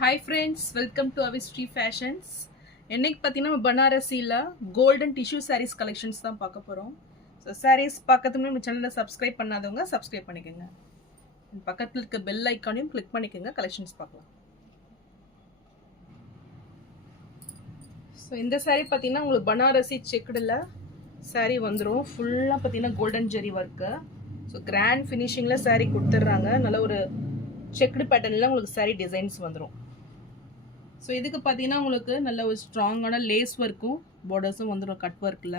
Hi friends, welcome to Avistri fashions. என்னைக்கு பார்த்தீங்கன்னா நம்ம பனாரசியில் கோல்டன் டிஷ்யூ சாரீஸ் கலெக்ஷன்ஸ் தான் பார்க்க போகிறோம். ஸோ சாரீஸ் பார்க்கறதுக்கு நம்ம சேனலை சப்ஸ்கிரைப் பண்ணாதவங்க சப்ஸ்கிரைப் பண்ணிக்கோங்க. பக்கத்தில் இருக்க பெல் ஐக்கானையும் கிளிக் பண்ணிக்கோங்க. கலெக்ஷன்ஸ் பார்க்கலாம். ஸோ இந்த சாரீ பார்த்தீங்கன்னா உங்களுக்கு பனாரசி செக்குடில் சாரீ வந்துடும். ஃபுல்லாக பார்த்தீங்கன்னா கோல்டன் ஜெரி ஒர்க்கு. ஸோ கிராண்ட் ஃபினிஷிங்கில் சாரீ கொடுத்துட்றாங்க. நல்ல ஒரு செக்குடு பேட்டர்னில் உங்களுக்கு சாரீ டிசைன்ஸ் வந்துடும். ஸோ இதுக்கு பார்த்தீங்கன்னா உங்களுக்கு நல்ல ஒரு ஸ்ட்ராங்கான லேஸ் ஒர்க்கும் பார்டர்ஸும் வந்துடும் கட் ஒர்க்கில்.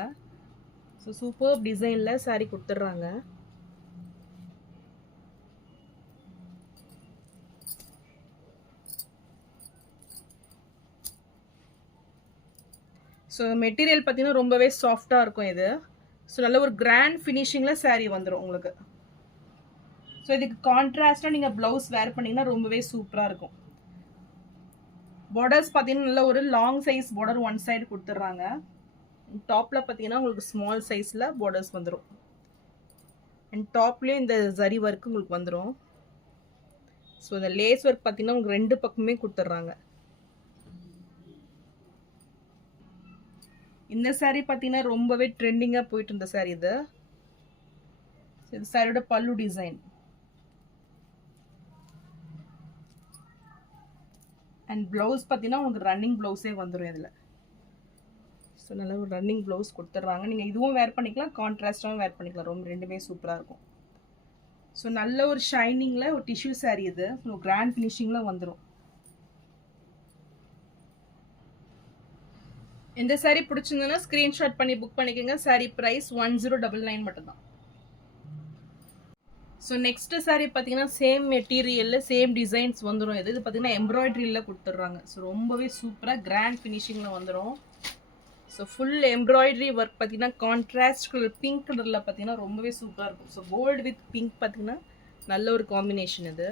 ஸோ சூப்பர் டிசைனில் சாரீ கொடுத்துட்றாங்க. ஸோ மெட்டீரியல் பார்த்தீங்கன்னா ரொம்பவே சாஃப்டாக இருக்கும் இது. ஸோ நல்ல ஒரு கிராண்ட் ஃபினிஷிங்கில் சாரீ வந்துடும் உங்களுக்கு. ஸோ இதுக்கு கான்ட்ராஸ்டாக நீங்கள் ப்ளவுஸ் வேர் பண்ணிங்கன்னா ரொம்பவே சூப்பராக இருக்கும். பார்டர்ஸ் பார்த்தீங்கன்னா நல்ல ஒரு long size border one side கொடுத்துட்றாங்க. டாப்பில் பார்த்தீங்கன்னா உங்களுக்கு ஸ்மால் சைஸில் பார்டர்ஸ் வந்துடும். அண்ட் டாப்லேயும் இந்த ஜரி ஒர்க் உங்களுக்கு வந்துடும். ஸோ இந்த லேஸ் ஒர்க் பார்த்தீங்கன்னா உங்களுக்கு ரெண்டு பக்கமே கொடுத்துட்றாங்க. இந்த சாரீ பார்த்தீங்கன்னா ரொம்பவே ட்ரெண்டிங்காக போயிட்டு இருந்த சாரீ இது. இது சாரியோட பல்லு டிசைன். அண்ட் ப்ளவுஸ் பார்த்தீங்கன்னா உங்களுக்கு ரன்னிங் ப்ளவுஸே வந்துடும் இதில். ஸோ நல்ல ஒரு ரன்னிங் ப்ளவுஸ் கொடுத்துட்றாங்க. நீங்கள் இதுவும் வேர் பண்ணிக்கலாம், கான்ட்ராஸ்டாகவும் வேர் பண்ணிக்கலாம். ரொம்ப ரெண்டுமே சூப்பராக இருக்கும். ஸோ நல்ல ஒரு ஷைனிங்கில் ஒரு டிஷ்யூ சாரீ இது. ஸோ கிராண்ட் ஃபினிஷிங்கில் வந்துடும். இந்த சாரீ பிடிச்சிருந்ததுன்னா ஸ்க்ரீன்ஷாட் பண்ணி புக் பண்ணிக்கோங்க. சாரீ ப்ரைஸ் 1099 மட்டும்தான். ஸோ நெக்ஸ்ட்டு சாரீ பார்த்தீங்கன்னா சேம் மெட்டீரியலில் சேம் டிசைன்ஸ் வந்துடும். இது பார்த்தீங்கன்னா எம்ப்ராய்ட்ரியில் கொடுத்துட்றாங்க. ஸோ ரொம்பவே சூப்பராக கிராண்ட் ஃபினிஷிங்கில் வந்துடும். ஸோ ஃபுல் எம்ப்ராய்ட்ரி ஒர்க் பார்த்தீங்கன்னா கான்ட்ராஸ்ட் கலர் பிங்க் கலரில் பார்த்தீங்கன்னா ரொம்பவே சூப்பராக இருக்கும். ஸோ கோல்டு வித் பிங்க் பார்த்தீங்கன்னா நல்ல ஒரு காம்பினேஷன் இது.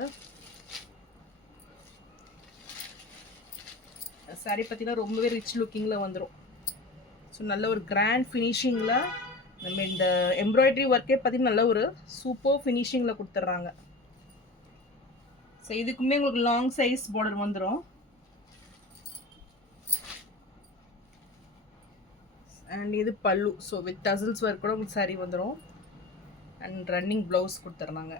சாரீ பார்த்தீங்கன்னா ரொம்பவே ரிச் லுக்கிங்கில் வந்துடும். ஸோ நல்ல ஒரு கிராண்ட் ஃபினிஷிங்கில் நம்ம இந்த எம்ப்ராய்டரி ஒர்க்கே பார்த்தீங்கன்னா நல்ல ஒரு சூப்பர் ஃபினிஷிங்கில் கொடுத்துட்றாங்க. ஸோ இதுக்குமே உங்களுக்கு லாங் சைஸ் பார்டர் வந்துடும். அண்ட் இது பல்லு. ஸோ வித் டசல்ஸ் ஒர்க் கூட உங்களுக்கு சாரீ வந்துடும். அண்ட் ரன்னிங் ப்ளவுஸ் கொடுத்துட்றாங்க.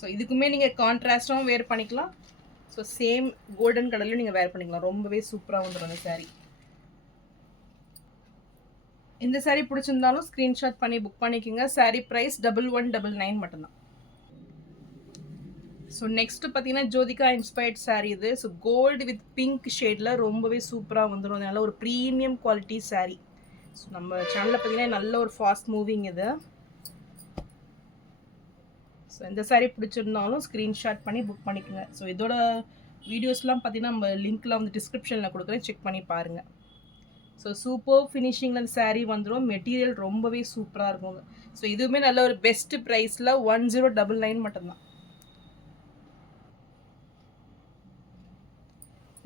ஸோ இதுக்குமே நீங்கள் கான்ட்ராஸ்டாகவும் வேர் பண்ணிக்கலாம். ஸோ சேம் கோல்டன் கலர்லையும் நீங்கள் வேர் பண்ணிக்கலாம். ரொம்பவே சூப்பராக வந்துடும் இந்த சாரீ. இந்த சாரீ பிடிச்சிருந்தாலும் ஸ்க்ரீன்ஷாட் பண்ணி புக் பண்ணிக்கோங்க. சாரீ ப்ரைஸ் 1199 மட்டும்தான். ஸோ நெக்ஸ்ட் பார்த்தீங்கன்னா ஜோதிகா இன்ஸ்பயர்ட் சாரீ இது. ஸோ கோல்டு வித் பிங்க் ஷேடில் ரொம்பவே சூப்பராக வந்துடும். நல்ல ஒரு ப்ரீமியம் குவாலிட்டி சாரீ. ஸோ நம்ம சேனலில் பார்த்தீங்கன்னா நல்ல ஒரு ஃபாஸ்ட் மூவிங் இது. ஸோ இந்த சாரீ பிடிச்சிருந்தாலும் ஸ்க்ரீன்ஷாட் பண்ணி புக் பண்ணிக்கோங்க. ஸோ இதோட வீடியோஸ்லாம் பார்த்தீங்கன்னா நம்ம லிங்க்கில் வந்து டிஸ்கிரிப்ஷனில் கொடுக்குறேன், செக் பண்ணி பாருங்கள். ஸோ சூப்பர் ஃபினிஷிங்கில் அந்த சாரீ வந்துடும். மெட்டீரியல் ரொம்பவே சூப்பராக இருக்கும். ஸோ இதுவுமே நல்ல ஒரு பெஸ்ட் ப்ரைஸில் 1099 மட்டும்தான்.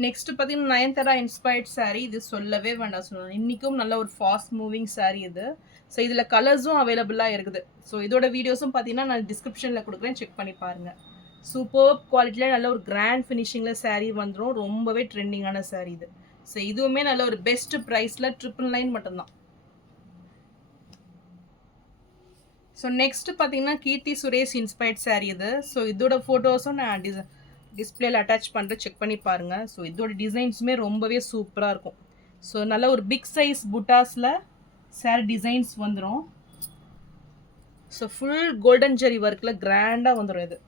நெக்ஸ்ட் பார்த்தீங்கன்னா நயன்தாரா இன்ஸ்பயர்ட் சாரீ. இது சொல்லவே வேண்டாம். சொல்லணும் இன்றைக்கும் நல்ல ஒரு ஃபாஸ்ட் மூவிங் சாரீ இது. ஸோ இதில் கலர்ஸும் அவைலபிளாக இருக்குது. ஸோ இதோட வீடியோஸும் பார்த்தீங்கன்னா நான் டிஸ்கிரிப்ஷனில் கொடுக்குறேன், செக் பண்ணி பாருங்கள். சூப்பர் குவாலிட்டியில் நல்ல ஒரு கிராண்ட் ஃபினிஷிங்கில் சாரீ வந்துடும். ரொம்பவே ட்ரெண்டிங்கான சாரீ இது. ஸோ இதுவுமே நல்ல ஒரு பெஸ்ட் ப்ரைஸில் 999 மட்டும்தான். ஸோ நெக்ஸ்ட் பார்த்தீங்கன்னா கீர்த்தி சுரேஷ் இன்ஸ்பயர்ட் சாரீ இது. ஸோ இதோட ஃபோட்டோஸும் நான் டிஸ்பிளேல அட்டாச் பண்ணுறேன், செக் பண்ணி பாருங்கள். ஸோ இதோட டிசைன்ஸுமே ரொம்பவே சூப்பராக இருக்கும். ஸோ நல்ல ஒரு பிக் சைஸ் புட்டாஸில் சாரீ டிசைன்ஸ் வந்துடும். ஸோ ஃபுல் கோல்டன் ஜெரி ஒர்க்கில் கிராண்டாக வந்துடும் இது.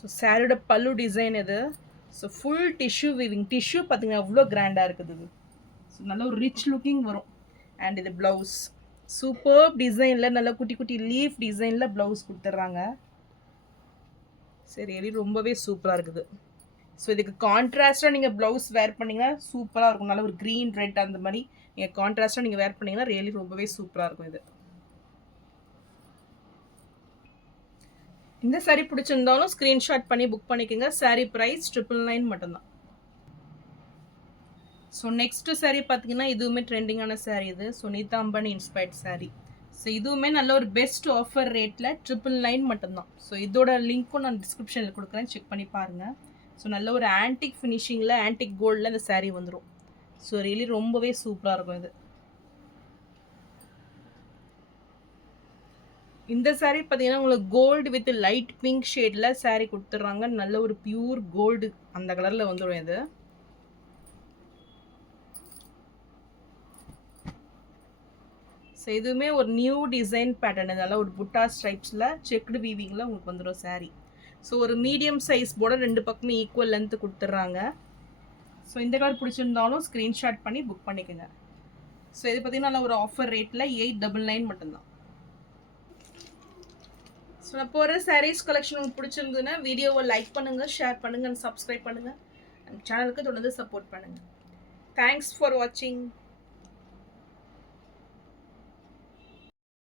ஸோ சாரியோட பல்லு டிசைன் இது. So full tissue weaving. Tissue பார்த்தீங்கன்னா அவ்வளோ கிராண்டாக இருக்குது இது. ஸோ நல்ல ஒரு ரிச் லுக்கிங் வரும். அண்ட் இது ப்ளவுஸ் சூப்பர் டிசைனில் நல்ல குட்டி குட்டி லீஃப் டிசைனில் ப்ளவுஸ் கொடுத்துட்றாங்க. சரி, ரொம்பவே சூப்பராக இருக்குது. ஸோ இதுக்கு கான்ட்ராஸ்டாக நீங்கள் ப்ளவுஸ் வேர் பண்ணிங்கன்னா சூப்பராக இருக்கும். நல்ல ஒரு க்ரீன் ரெட் அந்த மாதிரி நீங்கள் கான்ட்ராஸ்டாக நீங்கள் வேர் பண்ணிங்கன்னா ரியலி ரொம்பவே சூப்பராக இருக்கும் இது. இந்த சாரீ பிடிச்சிருந்தாலும் ஸ்க்ரீன்ஷாட் பண்ணி புக் பண்ணிக்கோங்க. சாரீ ப்ரைஸ் 999 மட்டும்தான். ஸோ நெக்ஸ்ட்டு சாரீ பார்த்தீங்கன்னா இதுவுமே ட்ரெண்டிங்கான சாரீ இது. சுனிதா அம்பானி இன்ஸ்பயர்ட் சாரீ. ஸோ இதுவுமே நல்ல ஒரு பெஸ்ட் ஆஃபர் ரேட்டில் 999 மட்டும்தான். ஸோ இதோட லிங்க்கும் நான் டிஸ்கிரிப்ஷனில் கொடுக்குறேன், செக் பண்ணி பாருங்கள். ஸோ நல்ல ஒரு ஆன்டிக் ஃபினிஷிங்கில் ஆன்டிக் கோல்டில் இந்த saree வந்துடும். ஸோ ரியலி ரொம்பவே சூப்பராக இருக்கும் இது. இந்த saree பார்த்தீங்கன்னா உங்களுக்கு கோல்டு வித் லைட் பிங்க் ஷேடில் saree கொடுத்துட்றாங்க. நல்ல ஒரு பியூர் கோல்டு அந்த கலரில் வந்துடும் இது. ஸோ இதுவுமே ஒரு நியூ டிசைன் பேட்டர்ன், இதெல்லாம் ஒரு புட்டா ஸ்ட்ரைப்ஸில் செக்குடு வீவிங்கில் உங்களுக்கு வந்துடும் saree. ஸோ ஒரு மீடியம் சைஸ் போட 2 பக்கமே ஈக்குவல் லென்த்து கொடுத்துட்றாங்க. ஸோ இந்த கலர் பிடிச்சிருந்தாலும் ஸ்க்ரீன்ஷாட் பண்ணி புக் பண்ணிக்கோங்க. ஸோ இது பார்த்தீங்கன்னா நல்ல ஒரு ஆஃபர் ரேட்டில் 899 மட்டும்தான். ஸோ நான் போகிற சாரீஸ் கலெக்ஷன் உங்களுக்கு பிடிச்சிருந்ததுன்னா வீடியோவை லைக் பண்ணுங்கள், ஷேர் பண்ணுங்கள், சப்ஸ்கிரைப் பண்ணுங்கள். சேனலுக்கு தொடர்ந்து சப்போர்ட் பண்ணுங்கள். தேங்க்ஸ் ஃபார் வாட்சிங்.